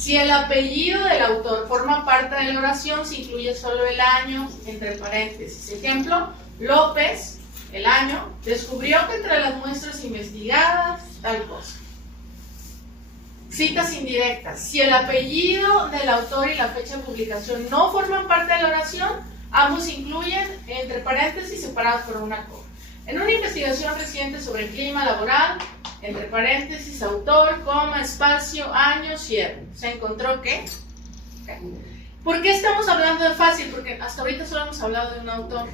Si el apellido del autor forma parte de la oración, se incluye solo el año entre paréntesis. Ejemplo, López, el año, descubrió que entre las muestras investigadas, tal cosa. Citas indirectas. Si el apellido del autor y la fecha de publicación no forman parte de la oración, ambos se incluyen entre paréntesis separados por una coma. En una investigación reciente sobre el clima laboral, entre paréntesis, autor, coma, espacio, año, cierre, se encontró que... ¿Por qué estamos hablando de fácil? Porque hasta ahorita solo hemos hablado de un autor.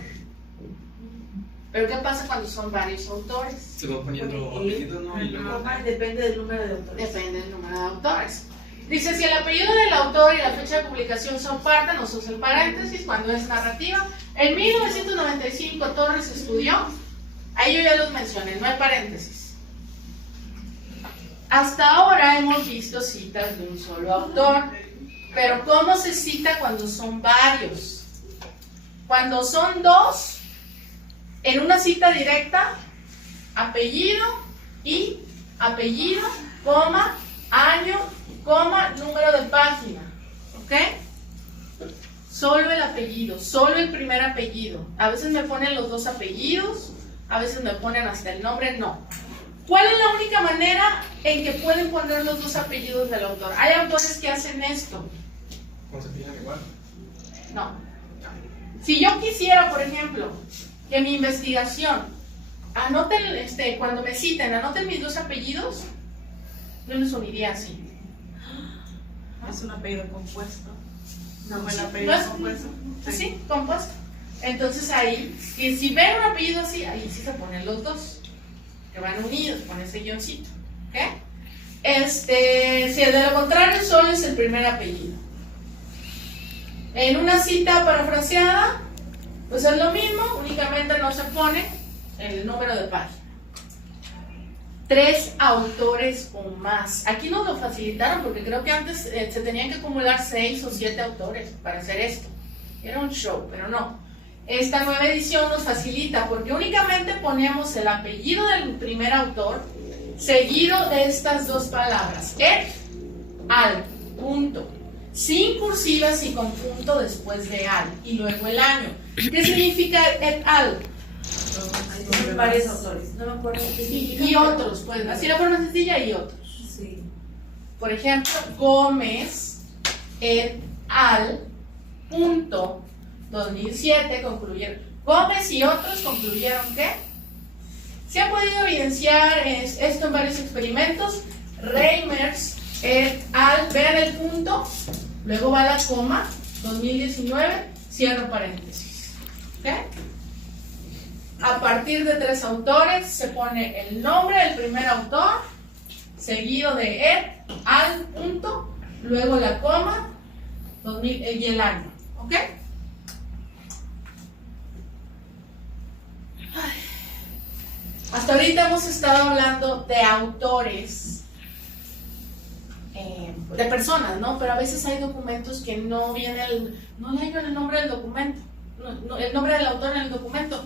Pero ¿qué pasa cuando son varios autores? Se va poniendo apellido, ¿no? Y luego... Depende del número de autores. Depende del número de autores. Dice, si el apellido del autor y la fecha de publicación son parte, no se usa el paréntesis cuando es narrativa. En 1995 Torres estudió, ahí yo ya los mencioné, no hay paréntesis. Hasta ahora hemos visto citas de un solo autor, pero ¿cómo se cita cuando son varios? Cuando son dos, en una cita directa, apellido y apellido, coma, año, coma, número de página, ¿ok? Solo el apellido, solo el primer apellido. A veces me ponen los dos apellidos, a veces me ponen hasta el nombre, no. ¿Cuál es la única manera en que pueden poner los dos apellidos del autor? Hay autores que hacen esto. ¿Cuándo se fijan igual? No. Si yo quisiera, por ejemplo, que mi investigación, anoten, cuando me citen, anoten mis dos apellidos, yo les uniría así. Es un apellido compuesto. No, el Sí, apellido ¿no es? compuesto. Sí, compuesto. Entonces ahí, y si ven un apellido así, ahí sí se ponen los dos, que van unidos, con ese guioncito. ¿Ok? Si de lo contrario solo es el primer apellido. En una cita parafraseada, pues es lo mismo, únicamente no se pone el número de página. 3 autores o más. Aquí nos lo facilitaron porque creo que antes se tenían que acumular 6 o 7 autores para hacer esto. Era un show, pero no. Esta nueva edición nos facilita porque únicamente ponemos el apellido del primer autor seguido de estas dos palabras, et al, punto, sin cursivas y con punto después de al, y luego el año. ¿Qué significa et al? Hay varios autores. No me acuerdo qué significa. Y otros, pues así la forma sencilla y otros. Sí. Por ejemplo, Gómez et al, punto, 2007 concluyeron. Gómez y otros concluyeron que se ha podido evidenciar esto en varios experimentos. Reimers et al, vean el punto, luego va la coma, 2019, cierro paréntesis. ¿Ok? A partir de 3 autores se pone el nombre del primer autor, seguido de et al, punto, luego la coma, 2000, y el año. ¿Ok? Hasta ahorita hemos estado hablando de autores, de personas, ¿no? Pero a veces hay documentos que no viene no le hallo el nombre del documento, el nombre del autor en el documento.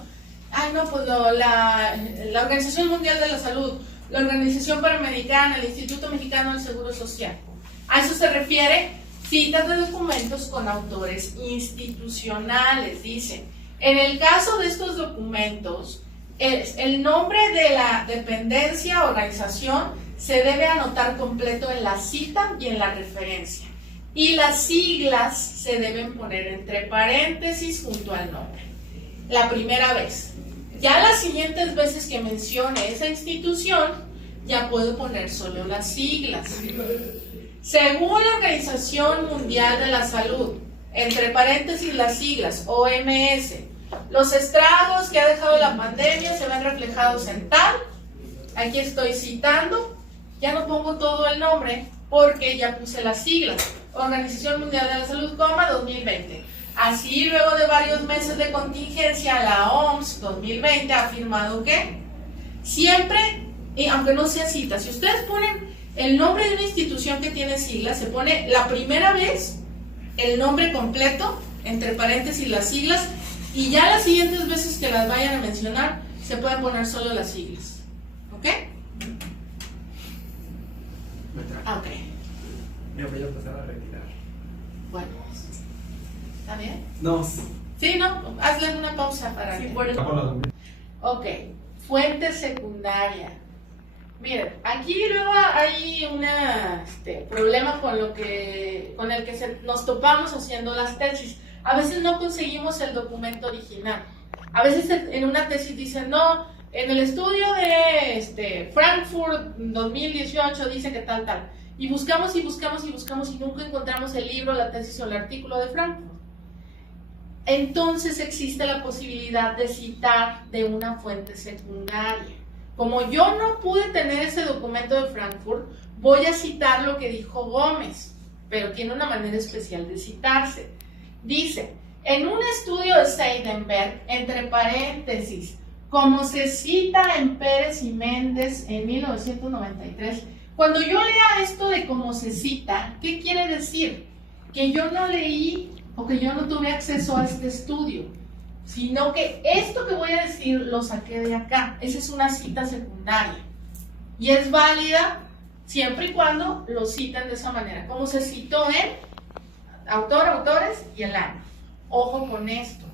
Ay, no, pues la Organización Mundial de la Salud, la Organización Panamericana, el Instituto Mexicano del Seguro Social. A eso se refiere citas de documentos con autores institucionales, dice. En el caso de estos documentos, el nombre de la dependencia o organización se debe anotar completo en la cita y en la referencia. Y las siglas se deben poner entre paréntesis junto al nombre. La primera vez. Ya las siguientes veces que mencione esa institución, ya puedo poner solo las siglas. Según la Organización Mundial de la Salud, entre paréntesis las siglas, OMS, los estragos que ha dejado la pandemia se ven reflejados en tal. Aquí estoy citando, ya no pongo todo el nombre porque ya puse las siglas. Organización Mundial de la Salud, 2020. Así, luego de varios meses de contingencia, la OMS 2020 ha afirmado que siempre, y aunque no sea cita, si ustedes ponen el nombre de una institución que tiene siglas, se pone la primera vez el nombre completo, entre paréntesis las siglas, y ya las siguientes veces que las vayan a mencionar, se pueden poner solo las siglas. ¿Ok? Ok. Me voy a pasar a retirar. Bueno, ¿está bien? No. Sí, ¿no? Hazle una pausa para Sí, que... por eso. Ok, fuente secundaria. Miren, aquí luego hay un problema con el que nos topamos haciendo las tesis. A veces no conseguimos el documento original. A veces en una tesis dicen, no, en el estudio de Frankfurt 2018 dice que tal. Y buscamos y nunca encontramos el libro, la tesis o el artículo de Frankfurt. Entonces existe la posibilidad de citar de una fuente secundaria. Como yo no pude tener ese documento de Frankfurt, voy a citar lo que dijo Gómez, pero tiene una manera especial de citarse. Dice, en un estudio de Seidenberg, entre paréntesis, como se cita en Pérez y Méndez en 1993, cuando yo lea esto de cómo se cita, ¿qué quiere decir? Que yo no leí o que yo no tuve acceso a este estudio, sino que esto que voy a decir lo saqué de acá. Esa es una cita secundaria y es válida siempre y cuando lo citen de esa manera, como se citó en autor, autores y el año. Ojo con esto,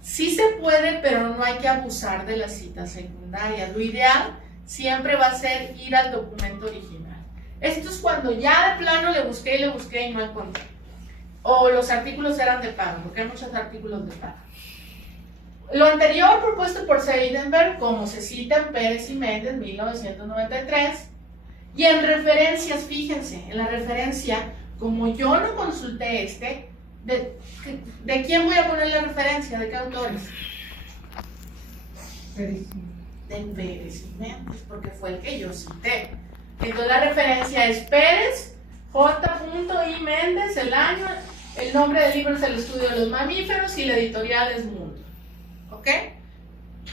sí se puede, pero no hay que abusar de las citas secundarias. Lo ideal siempre va a ser ir al documento original. Esto es cuando ya de plano le busqué y no encontré, o los artículos eran de pago, porque hay muchos artículos de pago. Lo anterior propuesto por Seidenberg, como se cita en Pérez y Méndez, 1993, y en referencias, fíjense, en la referencia, como yo no consulté ¿de quién voy a poner la referencia? ¿De qué autores? De Pérez y Méndez, porque fue el que yo cité. Entonces la referencia es Pérez, J. I. Méndez, el año, el nombre del libro es El estudio de los mamíferos y la editorial es Mundo. ¿Ok?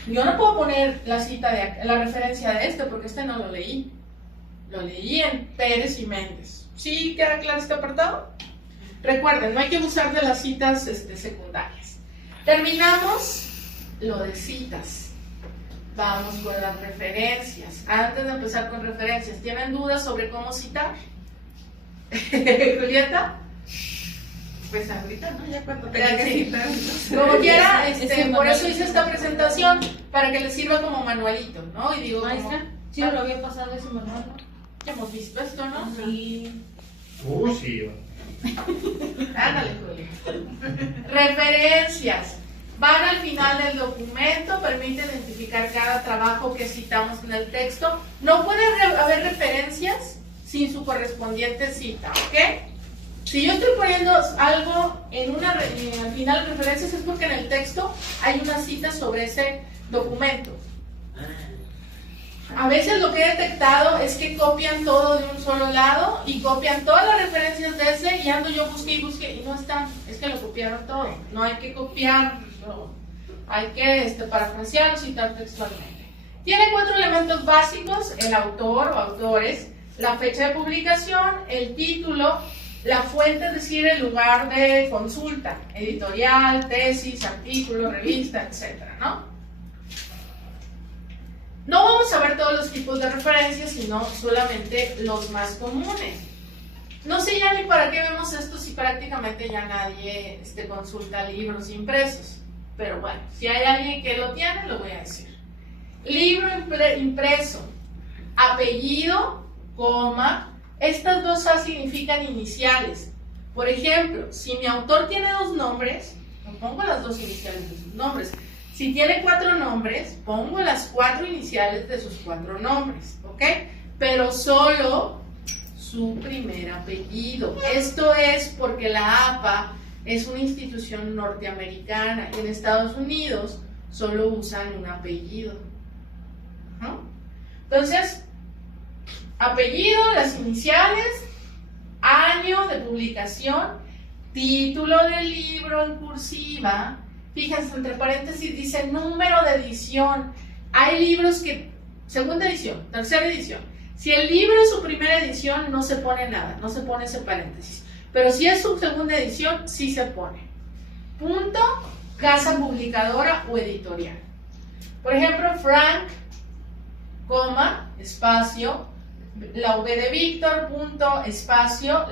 Yo no puedo poner la referencia de porque no lo leí. Lo leí en Pérez y Méndez. ¿Sí queda claro este apartado? Recuerden, no hay que abusar de las citas secundarias. Terminamos lo de citas. Vamos con las referencias. Antes de empezar con referencias, ¿tienen dudas sobre cómo citar? ¿Julieta? Pues ahorita, ¿no? Ya cuando tenga que citar. Como quiera, por eso hice esta presentación, para que les sirva como manualito, ¿no? Y digo, maestra, sí, lo había pasado ese manual, ¿no? Ya hemos visto esto, ¿no? Sí. Sí. Ándale, Julieta. Referencias. Van al final del documento, permite identificar cada trabajo que citamos en el texto. No puede haber referencias sin su correspondiente cita, ¿ok? Si yo estoy poniendo algo al final de referencias es porque en el texto hay una cita sobre ese documento. A veces lo que he detectado es que copian todo de un solo lado y copian todas las referencias de ese y ando yo busqué y no están. Es que lo copiaron todo. No hay que copiar, no. Hay que parafrasear o citar textualmente. Tiene 4 elementos básicos: el autor o autores, la fecha de publicación, el título, la fuente, es decir, el lugar de consulta, editorial, tesis, artículo, revista, etcétera, ¿no? No vamos a ver todos los tipos de referencias, sino solamente los más comunes. No sé ya ni para qué vemos esto si prácticamente ya nadie consulta libros impresos. Pero bueno, si hay alguien que lo tiene, lo voy a decir. Libro impreso, apellido, coma. Estas dos A significan iniciales. Por ejemplo, si mi autor tiene 2 nombres, pongo las 2 iniciales de sus nombres. Si tiene 4 nombres, pongo las 4 iniciales de sus 4 nombres, ¿ok? Pero solo su primer apellido. Esto es porque la APA es una institución norteamericana y en Estados Unidos solo usan un apellido. Entonces, apellido, las iniciales, año de publicación, título del libro en cursiva. Fíjense, entre paréntesis dice número de edición. Hay libros que, segunda edición, tercera edición. Si el libro es su primera edición, no se pone nada, no se pone ese paréntesis. Pero si es su segunda edición, sí se pone. Punto, casa publicadora o editorial. Por ejemplo, Frank, coma, espacio, la V de Víctor, punto, espacio.